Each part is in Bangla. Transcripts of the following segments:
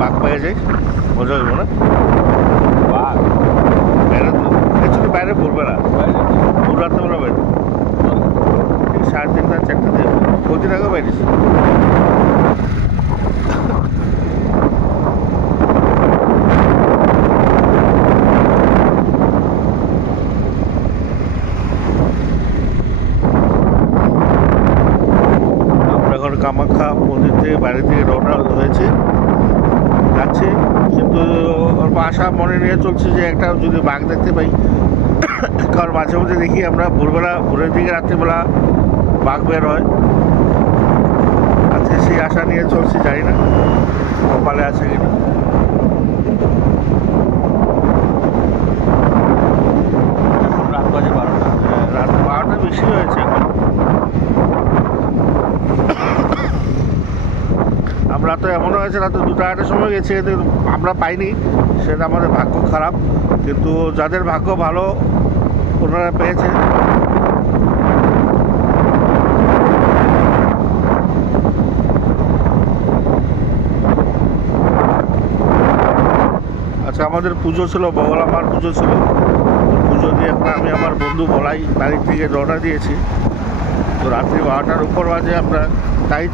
বাঘ পেয়ে যাই, মজা হইব না? বাঘ বাইরে তো অ্যাকচুয়ালি বাইরে পড়বে না, ভোর রাত্রেবেলা বাইরে ঠিক 3:30 4টা দিয়ে কদিন আগেও বাইরেছি। কামাখ্যা মন্দির থেকে বাইরে থেকে রওনা হয়েছে, যাচ্ছে, কিন্তু অল্প আশা মনে নিয়ে চলছে যে একটা যদি বাঘ দেখতে পাই। কারণ মাঝে মধ্যে দেখি আমরা ভোরের দিকে রাত্রিবেলা বাঘ বের হয়। আজকে সেই আশা নিয়ে চলছি, জানি না কপালে আছে কিনা। রাত বাজে 12টা। রাত 12টা বেশি হয়েছে এখন। আমরা তো এমন হয়েছে রাত 2টা 2টার সময় গেছি, কিন্তু আমরা পাইনি, সেটা আমাদের ভাগ্য খারাপ। কিন্তু যাদের ভাগ্য ভালো ওনারা পেয়েছে। আচ্ছা, আমাদের পুজো ছিল, বগলা মার পুজো ছিল। পুজো দিয়ে এখন আমি আমার বন্ধু বলাই বাড়ির থেকে রওনা দিয়েছি। তো রাত্রি 12টার উপর বাজে আমরা, তাই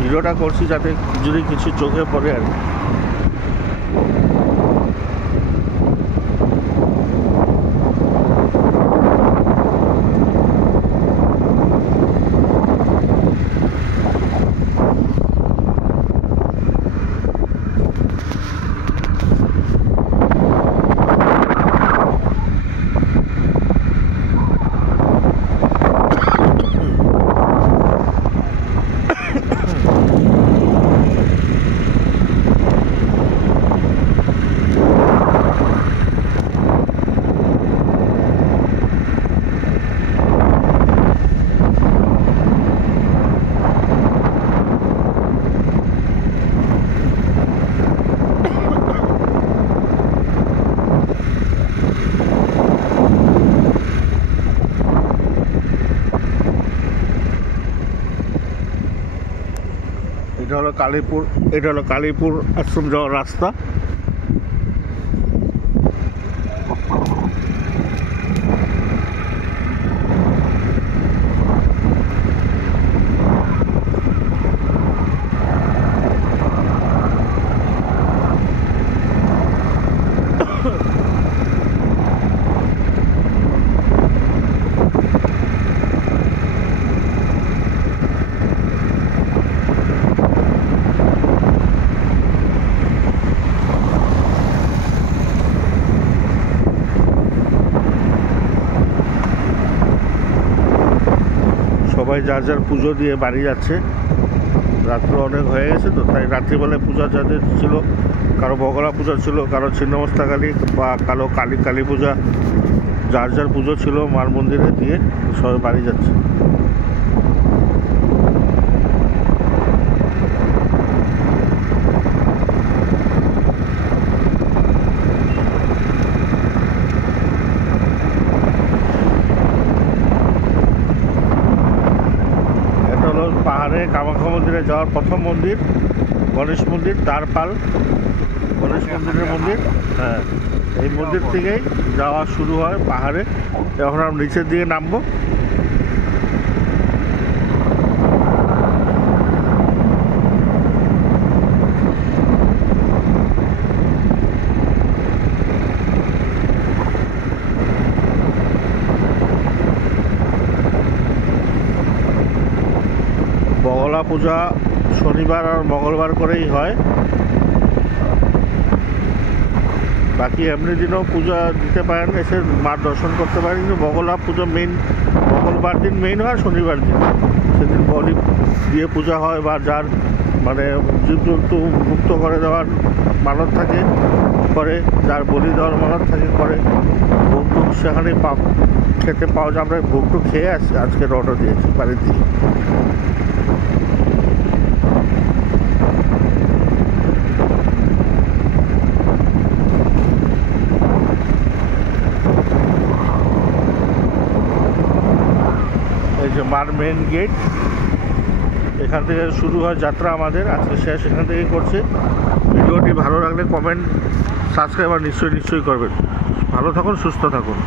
ভিডিওটা করছি যাতে যদি কিছু চোখে পড়ে আর কি। এটা হলো কালীপুর আশ্রম যাওয়ার রাস্তা। সবাই যার যার পুজো দিয়ে বাড়ি যাচ্ছে। রাত্র অনেক হয়ে গেছে, তো তাই রাত্রিবেলায় পূজা যাদের ছিল, কারো বগলা পূজা ছিল, কারো ছিন্নমস্তা কালী বা কালো কালী পূজা, যার যার পুজো ছিল মার মন্দিরে দিয়ে সবাই বাড়ি যাচ্ছে। পাহাড়ে কামাখ্যা মন্দিরে যাওয়ার প্রথম মন্দির গণেশ মন্দির, দ্বারপাল গণেশ মন্দিরের মন্দির। হ্যাঁ, এই মন্দির থেকেই যাওয়া শুরু হয় পাহাড়ে। এখন আমরা নিচের দিকে নামবো। বগলা পূজা শনিবার আর মঙ্গলবার করেই হয়, বাকি এমনি দিনও পূজা দিতে পারেন, এসে মার দর্শন করতে পারেন। কিন্তু বগলা পুজো মেইন মঙ্গলবার দিন মেইন হয়, শনিবার দিন সেদিন বলি দিয়ে পূজা হয়, বা যার মানে জীবজন্তু মুক্ত করে দেওয়ার মানত থাকে করে, যার বলি দেওয়ার মানত থাকে করে। ভোগ টুক সেখানে খেতে পাওয়া যায়। আমরা ভোগ টুক খেয়ে আজকে রওনা দিয়েছি বাড়ির দিকে। এই যে মার মেন গেট, এখান থেকে শুরু হয় যাত্রা আমাদের, আজকে শেষ এখান থেকেই করছে। ভিডিওটি ভালো লাগলে কমেন্ট, সাবস্ক্রাইব আর নিশ্চয়ই করবেন। ভালো থাকুন, সুস্থ থাকুন।